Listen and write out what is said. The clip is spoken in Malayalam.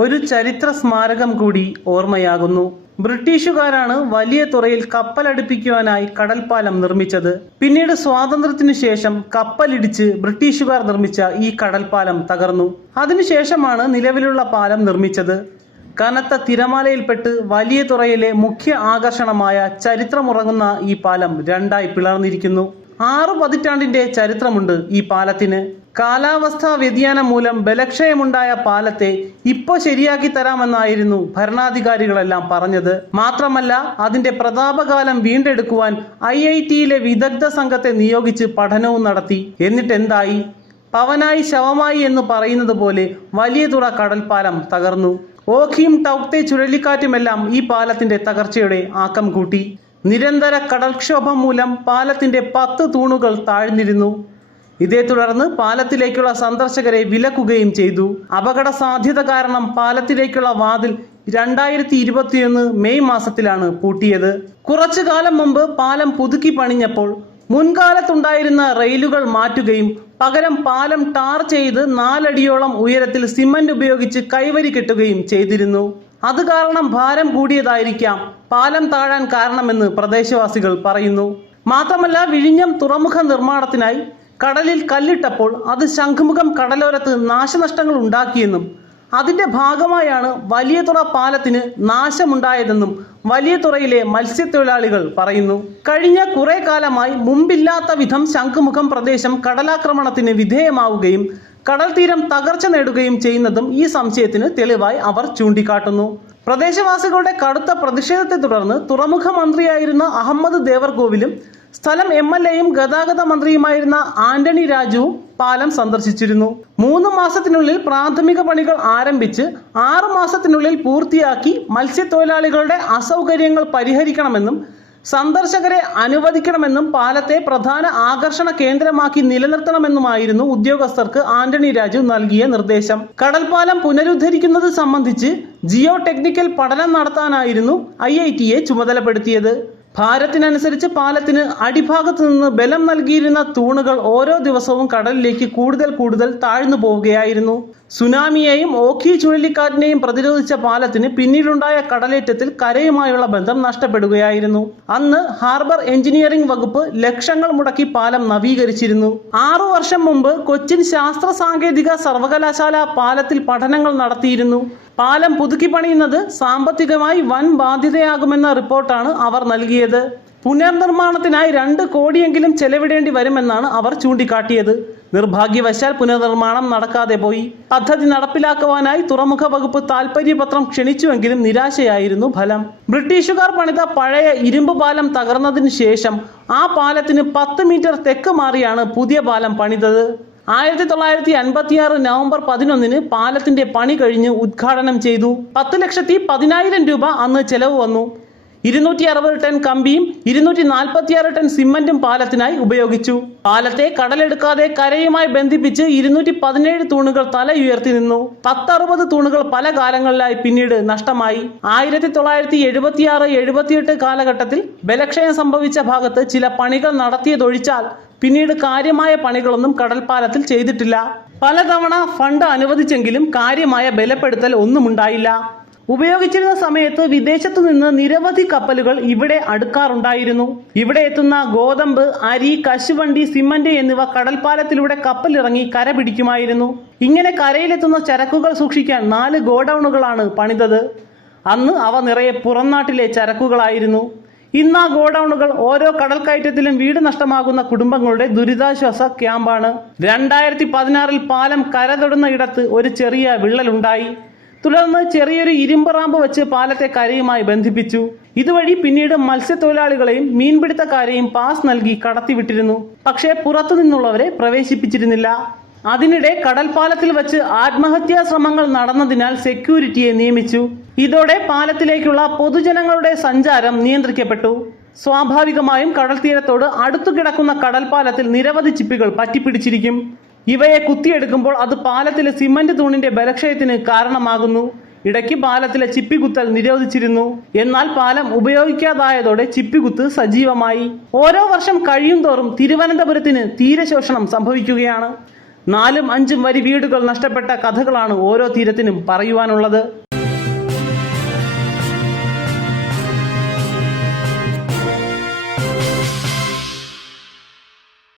ഒരു ചരിത്ര സ്മാരകം കൂടി ഓർമ്മയാകുന്നു. ബ്രിട്ടീഷുകാരാണ് വലിയ തുറയിൽ കപ്പലടുപ്പിക്കുവാനായി കടൽപ്പാലം നിർമ്മിച്ചത്. പിന്നീട് സ്വാതന്ത്ര്യത്തിനു ശേഷം കപ്പലിടിച്ച് ബ്രിട്ടീഷുകാർ നിർമ്മിച്ച ഈ കടൽപ്പാലം തകർന്നു. അതിനുശേഷമാണ് നിലവിലുള്ള പാലം നിർമ്മിച്ചത്. കനത്ത തിരമാലയിൽപ്പെട്ട് വലിയ തുറയിലെ മുഖ്യ ആകർഷണമായ ചരിത്രമുറങ്ങുന്ന ഈ പാലം രണ്ടായി പിളർന്നിരിക്കുന്നു. 6 പതിറ്റാണ്ടിന്റെ ചരിത്രമുണ്ട് ഈ പാലത്തിന്. കാലാവസ്ഥാ വ്യതിയാനം മൂലം ബലക്ഷയമുണ്ടായ പാലത്തെ ഇപ്പോൾ ശരിയാക്കി തരാമെന്നായിരുന്നു ഭരണാധികാരികളെല്ലാം പറഞ്ഞത്. മാത്രമല്ല, അതിന്റെ പ്രതാപകാലം വീണ്ടെടുക്കുവാൻ IIT-യിലെ വിദഗ്ധ സംഘത്തെ നിയോഗിച്ച് പഠനവും നടത്തി. എന്നിട്ടെന്തായി? പവനായി ശവമായി എന്ന് പറയുന്നത് പോലെ വലിയ തുറ കടൽപ്പാലം തകർന്നു. ഓഖിയും ടൗക്തെ ചുഴലിക്കാറ്റുമെല്ലാം ഈ പാലത്തിന്റെ തകർച്ചയുടെ ആക്കം കൂട്ടി. നിരന്തര കടൽക്ഷോഭം മൂലം പാലത്തിന്റെ 10 തൂണുകൾ താഴ്ന്നിരുന്നു. ഇതേ തുടർന്ന് പാലത്തിലേക്കുള്ള സന്ദർശകരെ വിലക്കുകയും ചെയ്തു. അപകട സാധ്യത കാരണം പാലത്തിലേക്കുള്ള വാതിൽ 2021 മെയ് മാസത്തിലാണ് പൂട്ടിയത്. കുറച്ചു കാലം മുമ്പ് പാലം പുതുക്കി പണിഞ്ഞപ്പോൾ മുൻകാലത്തുണ്ടായിരുന്ന റെയിലുകൾ മാറ്റുകയും പകരം പാലം ടാർ ചെയ്ത് 4 അടിയോളം ഉയരത്തിൽ സിമന്റ് ഉപയോഗിച്ച് കൈവരി കെട്ടുകയും ചെയ്തിരുന്നു. അത് കാരണം ഭാരം കൂടിയതായിരിക്കാം പാലം താഴാൻ കാരണമെന്ന് പ്രദേശവാസികൾ പറയുന്നു. മാത്രമല്ല, വിഴിഞ്ഞം തുറമുഖ നിർമ്മാണത്തിനായി കടലിൽ കല്ലിട്ടപ്പോൾ അത് ശംഖുമുഖം കടലോരത്ത് നാശനഷ്ടങ്ങൾ ഉണ്ടാക്കിയെന്നും അതിന്റെ ഭാഗമായാണ് വലിയ തുറ പാലത്തിന് നാശമുണ്ടായതെന്നും വലിയ തുറയിലെ മത്സ്യത്തൊഴിലാളികൾ പറയുന്നു. കഴിഞ്ഞ കുറെ കാലമായി മുമ്പില്ലാത്ത വിധം ശംഖുമുഖം പ്രദേശം കടലാക്രമണത്തിന് വിധേയമാവുകയും കടൽ തീരം തകർച്ച നേടുകയും ചെയ്യുന്നതും ഈ സംശയത്തിന് തെളിവായി അവർ ചൂണ്ടിക്കാട്ടുന്നു. പ്രദേശവാസികളുടെ കടുത്ത പ്രതിഷേധത്തെ തുടർന്ന് തുറമുഖ മന്ത്രിയായിരുന്ന അഹമ്മദ് ദേവർകോവിലും സ്ഥലം MLA-യും ഗതാഗത മന്ത്രിയുമായിരുന്ന ആന്റണി രാജുവും പാലം സന്ദർശിച്ചിരുന്നു. 3 മാസത്തിനുള്ളിൽ പ്രാഥമിക പണികൾ ആരംഭിച്ച് 6 മാസത്തിനുള്ളിൽ പൂർത്തിയാക്കി മത്സ്യത്തൊഴിലാളികളുടെ അസൗകര്യങ്ങൾ പരിഹരിക്കണമെന്നും സന്ദർശകരെ അനുവദിക്കണമെന്നും പാലത്തെ പ്രധാന ആകർഷണ കേന്ദ്രമാക്കി നിലനിർത്തണമെന്നുമായിരുന്നു ഉദ്യോഗസ്ഥർക്ക് ആന്റണി രാജു നൽകിയ നിർദ്ദേശം. കടൽപ്പാലം പുനരുദ്ധരിക്കുന്നത് സംബന്ധിച്ച് ജിയോ ടെക്നിക്കൽ പഠനം നടത്താനായിരുന്നു IIT-യെ ചുമതലപ്പെടുത്തിയത്. ഭാരത്തിനനുസരിച്ച് പാലത്തിന് അടിഭാഗത്തു നിന്ന് ബലം നൽകിയിരുന്ന തൂണുകൾ ഓരോ ദിവസവും കടലിലേക്ക് കൂടുതൽ താഴ്ന്നു പോവുകയായിരുന്നു. സുനാമിയെയും ഓഖി ചുഴലിക്കാറ്റിനെയും പ്രതിരോധിച്ച പാലത്തിന് പിന്നീടുണ്ടായ കടലേറ്റത്തിൽ കരയുമായുള്ള ബന്ധം നഷ്ടപ്പെടുകയായിരുന്നു. അന്ന് ഹാർബർ എഞ്ചിനീയറിംഗ് വകുപ്പ് ലക്ഷങ്ങൾ മുടക്കി പാലം നവീകരിച്ചിരുന്നു. 6 വർഷം മുമ്പ് കൊച്ചിൻ ശാസ്ത്ര സാങ്കേതിക സർവകലാശാല പാലത്തിൽ പഠനങ്ങൾ നടത്തിയിരുന്നു. പാലം പുതുക്കി പണിയുന്നത് സാമ്പത്തികമായി വൻ ബാധ്യതയാകുമെന്ന റിപ്പോർട്ടാണ് അവർ നൽകിയത്. പുനർനിർമ്മാണത്തിനായി 2 കോടിയെങ്കിലും ചെലവിടേണ്ടി വരുമെന്നാണ് അവർ ചൂണ്ടിക്കാട്ടിയത്. നിർഭാഗ്യവശാൽ പുനർനിർമ്മാണം നടക്കാതെ പോയി. പദ്ധതി നടപ്പിലാക്കുവാനായി തുറമുഖ വകുപ്പ് താൽപര്യപത്രം ക്ഷണിച്ചുവെങ്കിലും നിരാശയായിരുന്നു ഫലം. ബ്രിട്ടീഷുകാർ പണിത പഴയ ഇരുമ്പ് പാലം തകർന്നതിന് ശേഷം ആ പാലത്തിന് 10 മീറ്റർ തെക്ക് മാറിയാണ് പുതിയ പാലം പണിതത്. 1956 നവംബർ 11 പാലത്തിന്റെ പണി കഴിഞ്ഞ് ഉദ്ഘാടനം ചെയ്തു. 10,10,000 രൂപ അന്ന് ചെലവ് വന്നു. 260 ടൺ കമ്പിയും 246 ടൺ സിമന്റും പാലത്തിനായി ഉപയോഗിച്ചു. പാലത്തെ കടലെടുക്കാതെ കരയുമായി ബന്ധിപ്പിച്ച് 217 തൂണുകൾ തല ഉയർത്തി നിന്നു. 10-60 തൂണുകൾ പല കാലങ്ങളിലായി പിന്നീട് നഷ്ടമായി. 1976-78 കാലഘട്ടത്തിൽ ബലക്ഷയം സംഭവിച്ച ഭാഗത്ത് ചില പണികൾ നടത്തിയതൊഴിച്ചാൽ പിന്നീട് കാര്യമായ പണികളൊന്നും കടൽപ്പാലത്തിൽ ചെയ്തിട്ടില്ല. പലതവണ ഫണ്ട് അനുവദിച്ചെങ്കിലും കാര്യമായ ബലപ്പെടുത്തൽ ഒന്നുമുണ്ടായില്ല. ഉപയോഗിച്ചിരുന്ന സമയത്ത് വിദേശത്തു നിന്ന് നിരവധി കപ്പലുകൾ ഇവിടെ അടുക്കാറുണ്ടായിരുന്നു. ഇവിടെ എത്തുന്ന ഗോതമ്പ്, അരി, കശുവണ്ടി, സിമന്റ് എന്നിവ കടൽപ്പാലത്തിലൂടെ കപ്പലിറങ്ങി കര പിടിക്കുമായിരുന്നു. ഇങ്ങനെ കരയിലെത്തുന്ന ചരക്കുകൾ സൂക്ഷിക്കാൻ 4 ഗോഡൌണുകളാണ് പണിതത്. അന്ന് അവ നിറയെ പുറംനാട്ടിലെ ചരക്കുകളായിരുന്നു. ഇന്ന് ആ ഗോഡൌണുകൾ ഓരോ കടൽ കയറ്റത്തിലും വീട് നഷ്ടമാകുന്ന കുടുംബങ്ങളുടെ ദുരിതാശ്വാസ ക്യാമ്പാണ്. 2016 പാലം കര തൊടുന്ന ഇടത്ത് ഒരു ചെറിയ വിള്ളലുണ്ടായി. തുടർന്ന് ചെറിയൊരു ഇരുമ്പ് റാമ്പ് വെച്ച് പാലത്തെ കരയുമായി ബന്ധിപ്പിച്ചു. ഇതുവഴി പിന്നീട് മത്സ്യത്തൊഴിലാളികളെയും മീൻപിടുത്തക്കാരെയും പാസ് നൽകി കടത്തിവിട്ടിരുന്നു. പക്ഷേ പുറത്തു നിന്നുള്ളവരെ പ്രവേശിപ്പിച്ചിരുന്നില്ല. അതിനിടെ കടൽപ്പാലത്തിൽ വച്ച് ആത്മഹത്യാ ശ്രമങ്ങൾ നടന്നതിനാൽ സെക്യൂരിറ്റിയെ നിയമിച്ചു. ഇതോടെ പാലത്തിലേക്കുള്ള പൊതുജനങ്ങളുടെ സഞ്ചാരം നിയന്ത്രിക്കപ്പെട്ടു. സ്വാഭാവികമായും കടൽ തീരത്തോട് അടുത്തു കിടക്കുന്ന കടൽപ്പാലത്തിൽ നിരവധി ചിപ്പികൾ പറ്റിപ്പിടിച്ചിരിക്കും. ഇവയെ കുത്തിയെടുക്കുമ്പോൾ അത് പാലത്തിലെ സിമന്റ് തൂണിന്റെ ബലക്ഷയത്തിന് കാരണമാകുന്നു. ഇടയ്ക്ക് പാലത്തിലെ ചിപ്പികുത്തൽ നിരോധിച്ചിരുന്നു. എന്നാൽ പാലം ഉപയോഗിക്കാതായതോടെ ചിപ്പികുത്ത് സജീവമായി. ഓരോ വർഷം കഴിയും തോറും തിരുവനന്തപുരത്തിന് തീരശോഷണം സംഭവിക്കുകയാണ്. 4ഉം 5ഉം വരി വീടുകൾ നഷ്ടപ്പെട്ട കഥകളാണ് ഓരോ തീരത്തിനും പറയുവാനുള്ളത്.